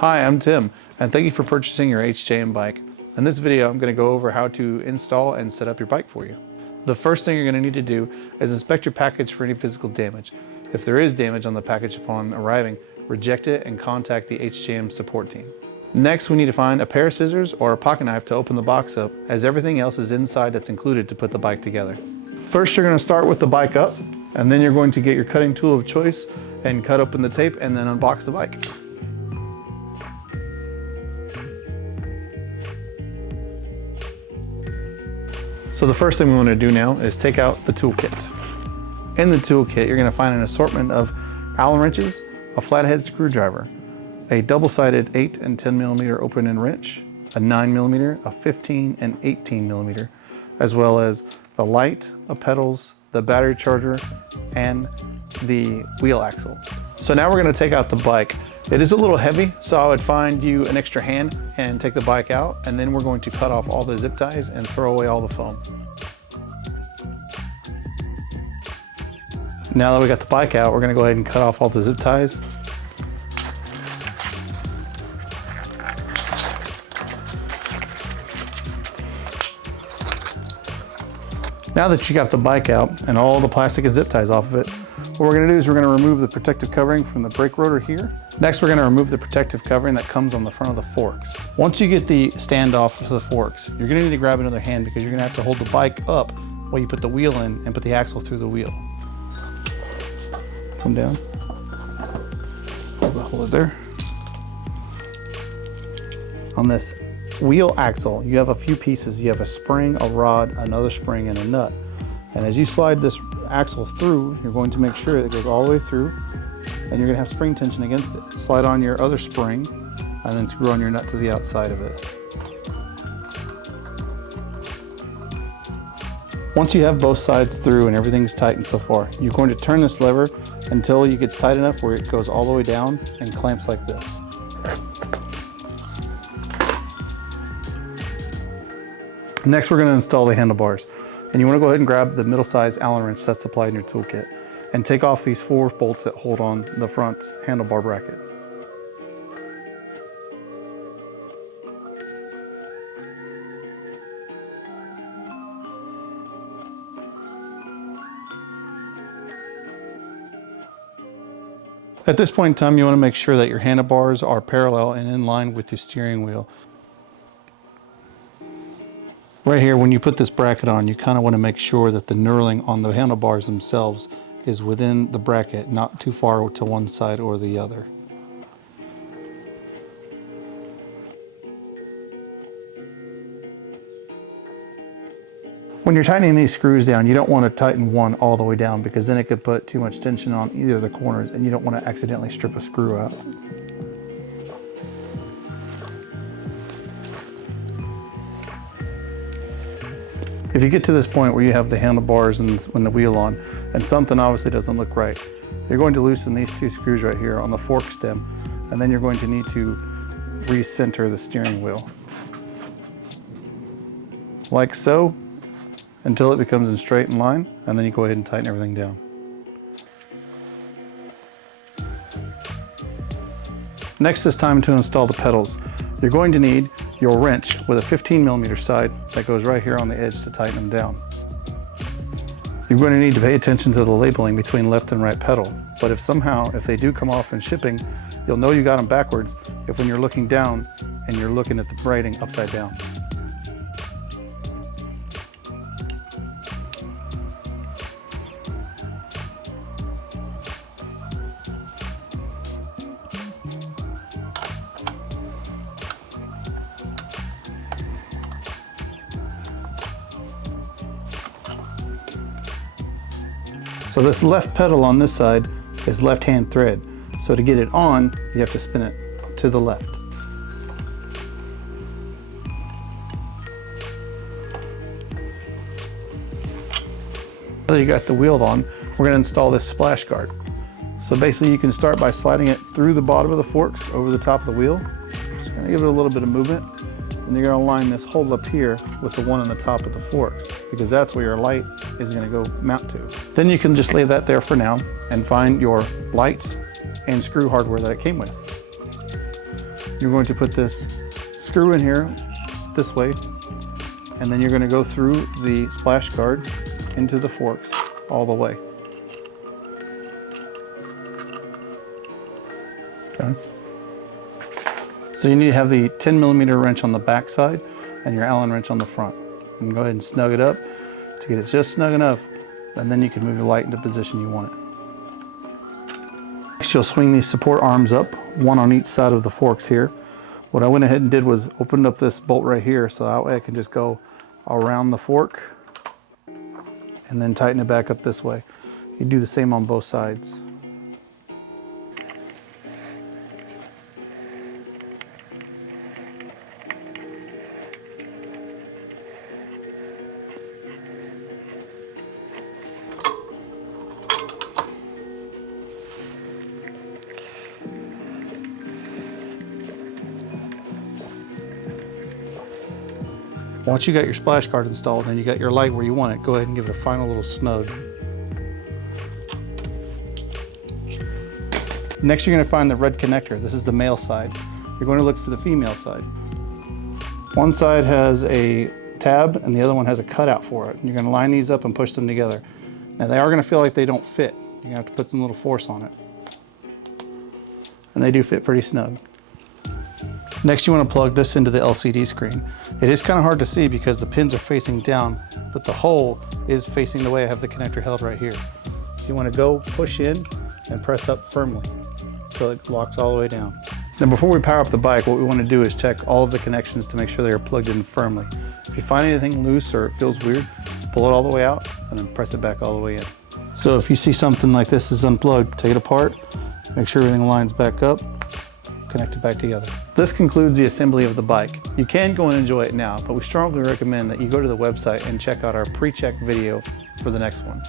Hi, I'm Tim, and thank you for purchasing your HJM bike. In this video, I'm going to go over how to install and set up your bike for you. The first thing you're going to need to do is inspect your package for any physical damage. If there is damage on the package upon arriving, reject it and contact the HJM support team. Next, we need to find a pair of scissors or a pocket knife to open the box up, as everything else is inside that's included to put the bike together. First, you're going to start with the bike up, and then you're going to get your cutting tool of choice and cut open the tape and then unbox the bike. So the first thing we want to do now is take out the toolkit. In the toolkit, you're going to find an assortment of Allen wrenches, a flathead screwdriver, a double-sided 8 and 10 millimeter open-end wrench, a 9 millimeter, a 15 and 18 millimeter, as well as the light, the pedals, the battery charger, and the wheel axle. So now we're going to take out the bike. It is a little heavy, so I would find you an extra hand and take the bike out, and then we're going to cut off all the zip ties and throw away all the foam. Now that we got the bike out, we're going to go ahead and cut off all the zip ties. Now that you got the bike out and all the plastic and zip ties off of it, what we're going to do is we're going to remove the protective covering from the brake rotor here. Next, we're going to remove the protective covering that comes on the front of the forks. Once you get the stand off for the forks, you're going to need to grab another hand because you're going to have to hold the bike up while you put the wheel in and put the axle through the wheel. Come down. Hold it there. On this wheel axle, you have a few pieces. You have a spring, a rod, another spring, and a nut. And as you slide this axle through, you're going to make sure it goes all the way through, and you're going to have spring tension against it. Slide on your other spring, and then screw on your nut to the outside of it. Once you have both sides through and everything's tightened so far, you're going to turn this lever until it gets tight enough where it goes all the way down and clamps like this. Next, we're going to install the handlebars. And you want to go ahead and grab the middle-sized Allen wrench that's supplied in your toolkit and take off these 4 bolts that hold on the front handlebar bracket. At this point in time, you want to make sure that your handlebars are parallel and in line with your steering wheel. Right here, when you put this bracket on, you kind of want to make sure that the knurling on the handlebars themselves is within the bracket, not too far to one side or the other. When you're tightening these screws down, you don't want to tighten one all the way down because then it could put too much tension on either of the corners and you don't want to accidentally strip a screw out. If you get to this point where you have the handlebars and the wheel on and something obviously doesn't look right, you're going to loosen these 2 screws right here on the fork stem, and then you're going to need to recenter the steering wheel. Like so, until it becomes in straight line, and then you go ahead and tighten everything down. Next, it's time to install the pedals. You're going to need your wrench with a 15 millimeter side that goes right here on the edge to tighten them down. You're going to need to pay attention to the labeling between left and right pedal, but if they do come off in shipping, you'll know you got them backwards if when you're looking down and you're looking at the writing upside down. So this left pedal on this side is left-hand thread. So to get it on, you have to spin it to the left. Now that you got the wheel on, we're going to install this splash guard. So basically you can start by sliding it through the bottom of the forks over the top of the wheel. Just going to give it a little bit of movement. And you're going to align this hole up here with the one on the top of the forks because that's where your light is going to go mount to. Then you can just leave that there for now and find your lights and screw hardware that it came with. You're going to put this screw in here this way, and then you're going to go through the splash guard into the forks all the way. Okay. So you need to have the 10mm wrench on the back side and your Allen wrench on the front. And go ahead and snug it up to get it just snug enough, and then you can move your light into position you want it. Next, you'll swing these support arms up, one on each side of the forks here. What I went ahead and did was opened up this bolt right here, so that way I can just go around the fork and then tighten it back up this way. You do the same on both sides. Once you got your splash guard installed and you got your light where you want it, go ahead and give it a final little snug. Next, you're going to find the red connector. This is the male side. You're going to look for the female side. One side has a tab and the other one has a cutout for it. And you're going to line these up and push them together. Now they are going to feel like they don't fit. You're going to have to put some little force on it. And they do fit pretty snug. Next, you want to plug this into the LCD screen. It is kind of hard to see because the pins are facing down, but the hole is facing the way I have the connector held right here. So you want to go push in and press up firmly until it locks all the way down. Now before we power up the bike, what we want to do is check all of the connections to make sure they are plugged in firmly. If you find anything loose or it feels weird, pull it all the way out and then press it back all the way in. So if you see something like this is unplugged, take it apart, make sure everything lines back up, connect it back together. This concludes the assembly of the bike. You can go and enjoy it now, but we strongly recommend that you go to the website and check out our pre-check video for the next one.